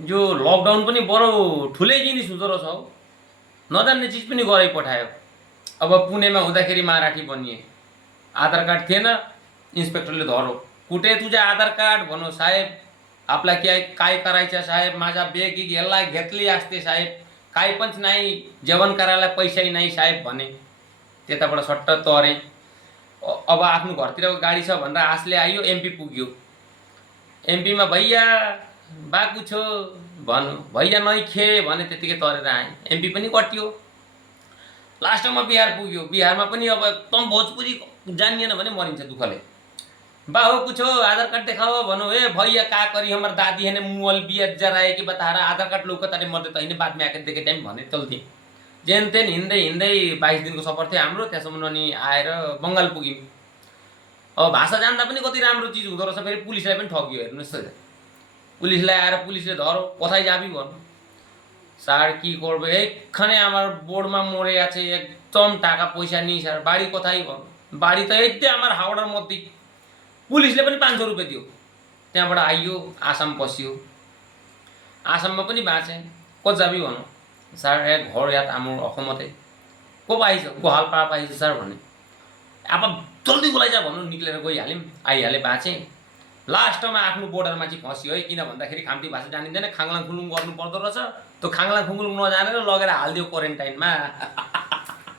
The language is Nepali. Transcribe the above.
यो लकडाउन पनि बडो ठुलै जिनिस हुँदो रहेछ हौ। नजान्ने चिज पनि गराइ पठायो। अब पुणेमा हुँदाखेरि मराठी बनिए, आधार कार्ड थिएन, इन्स्पेक्टरले धरो, कुठे तुझे आधार कार्ड भनो साहेब, आपला काय करायचं साहेब, माझा बॅग याला घेतली असते साहेब, काय पण नाही, जेवण करायला पैसाही नाही साहेब भने। त्यताबाट सट्ट तरे। अब आफ्नो घरतिरको गाडी छ भनेर आशले आयो, एमपी पुग्यो। एमपीमा भैया बाकु छो भन्नु, भैया नै खे भने त्यतिकै तरेर आएँ, एमपी पनि कट्यो। लास्टमा बिहार पुग्यो, बिहारमा पनि अब एकदम भोजपुरी जानिएन भने मरिन्छ दुःखले। बा हो कुछ हो, आधार कार्ड देखाओ भनो, ए भैया का करी, हमार दादी है ने मुअल बिया जराए कि बता रहा, आधार कार्ड लौकत अरे मर्दै त हैन, बाद में आके देखे टाइम भने चल्थे। जेन तेन हिँड्दै हिँड्दै 22 दिनको सफर थियो हाम्रो। त्यसम्म अनि आएर बङ्गाल पुग्यौँ। अब भाषा जान्दा पनि कति राम्रो चिज हुँदो रहेछ। फेरि पुलिसलाई पनि ठगियो, हेर्नुहोस् त। पुलिसलाई आएर पुलिसले धरो, কোথায় যাবি বল। স্যার কি করবে, এইখানে আমার বোর্ডमा মরে আছে, একদম টাকা পয়সা নেই স্যার, বাড়ি কোথায় বল। বাড়ি त यतै আমার हावडार मध्य। पुलिसले पनि 500 रुपियाँ दियो। त्यहाँबाट आइयो, आसाम पस्यो। आसाममा पनि बाँचे। ক'ত যাবি भनौँ, স্যার ঘৰ ইয়াত আমাৰ অসমতে। को पाइछ, गोहालपाडा पाइछ सर भने। अब जल्दी बोलाइ जा भन्नु, निक्लेर गइहाल्यौँ, आइहाले, बाँचे। लास्टमा आफ्नो बोर्डरमा चाहिँ फस्यो है, किन भन्दाखेरि खाम्ती भाषा जानिँदैन, खाङलाङ खुङलुङ गर्नु पर्दो रहेछ। त्यो खाङलाङ खुङलुङ नजानेर लगेर हालिदियो क्वारेन्टाइनमा।